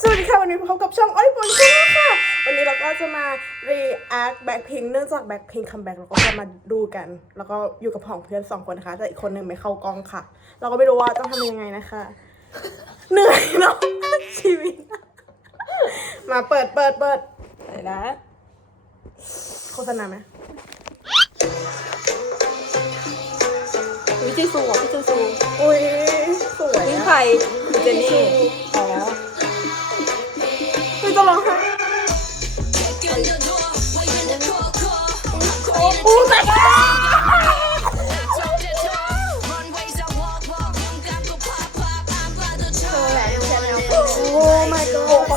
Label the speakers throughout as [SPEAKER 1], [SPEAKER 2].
[SPEAKER 1] สวัสดีค่ะ วันนี้พบกับช่องอ้อยปนชื่อค่ะ วันนี้เราก็จะมา react แบ็คพิงเนื่องจากแบ็คพิงคัมแบ็คเราก็จะมาดูกัน แล้วก็อยู่กับของเพื่อนสองคนนะคะ แต่อีกคนหนึ่งไม่เข้ากล้องค่ะ เราก็ไม่รู้ว่าต้องทำยังไงนะคะ เหนื่อยเนาะชีวิต มาเปิดเปิดเปิดอ
[SPEAKER 2] ะไรนะ
[SPEAKER 1] โฆษณาไหม
[SPEAKER 2] วิจิซูวิจิซู
[SPEAKER 1] อุ้ยสวยนี่ใค
[SPEAKER 2] รเจนนี่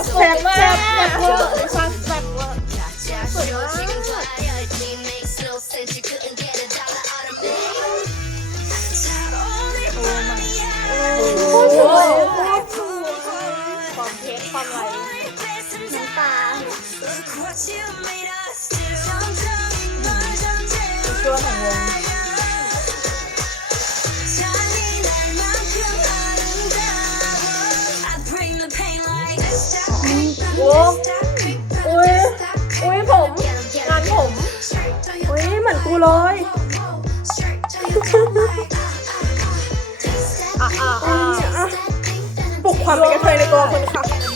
[SPEAKER 3] แซ่บ
[SPEAKER 1] แซ่บแซ่บเวอร์
[SPEAKER 2] แซ่บแซ่บเว
[SPEAKER 3] อร์โ
[SPEAKER 1] เหมือนกูเลย
[SPEAKER 2] อะอะอะ
[SPEAKER 1] อะปลุกความเป็นกระเทยในตัวคุณค่ะ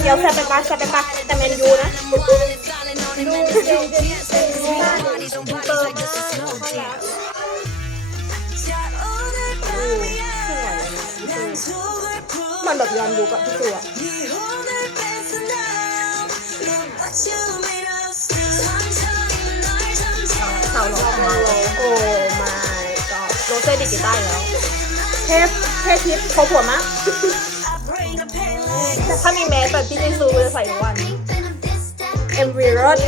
[SPEAKER 3] เกียวแซ่บไปปะแซ่บไปปะแต่เมนยูนะเติมมากเข้าแล้ว
[SPEAKER 1] มันแบบย้อนยุคอะพี่ตัว
[SPEAKER 2] สาวหล่อของเรา
[SPEAKER 1] โอ้ my god
[SPEAKER 2] โรเซ่ดิจิตอลแล้ว
[SPEAKER 1] เทพเทพทิพย์เขาหัวมาก
[SPEAKER 3] แต่
[SPEAKER 2] ถ้ามีแมสแบบพี่จิซูจะใส่ทุกวัน
[SPEAKER 1] เอ็มวีรถ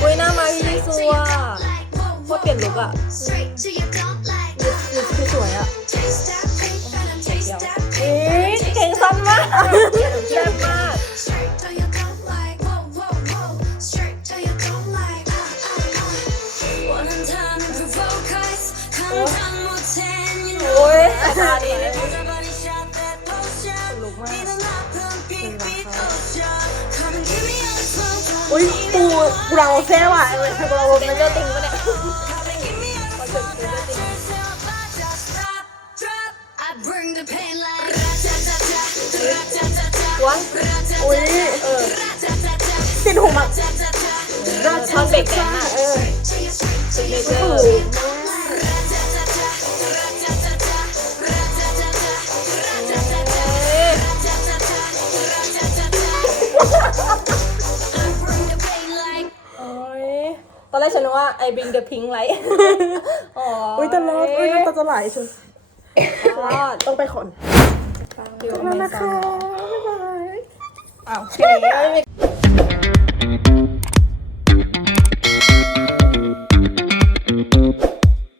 [SPEAKER 3] อุ้ยหน้ามาพี่จ
[SPEAKER 2] ิซูอะ
[SPEAKER 3] โ
[SPEAKER 2] คตรเปลี่ยนลุคอะ
[SPEAKER 1] ยุคที่สวยอะ
[SPEAKER 3] อ้ยอาจารย์นี่ลุกมากอ
[SPEAKER 1] ุ้ยปูเราเซ่ว่ะเออเราเป็นเจอติง
[SPEAKER 2] ปะเนี่ยว้า
[SPEAKER 1] อุ้ยเ
[SPEAKER 2] ออ
[SPEAKER 1] ติดหูมาก
[SPEAKER 2] ท่อนเบรกแดนอะเอ
[SPEAKER 1] อ
[SPEAKER 2] ตอนแรกฉันนึกว่า I bring the pink light อ๋ออุ้ยตลอดอุ้ยน้ำต
[SPEAKER 1] าจะไหลชุด
[SPEAKER 2] รอด
[SPEAKER 1] ต้องไปขน
[SPEAKER 2] อยู่ขอบคุณอเมนะซอคะน
[SPEAKER 1] บ๊ายบาย
[SPEAKER 2] อ้าวแค่นี้ไม่มี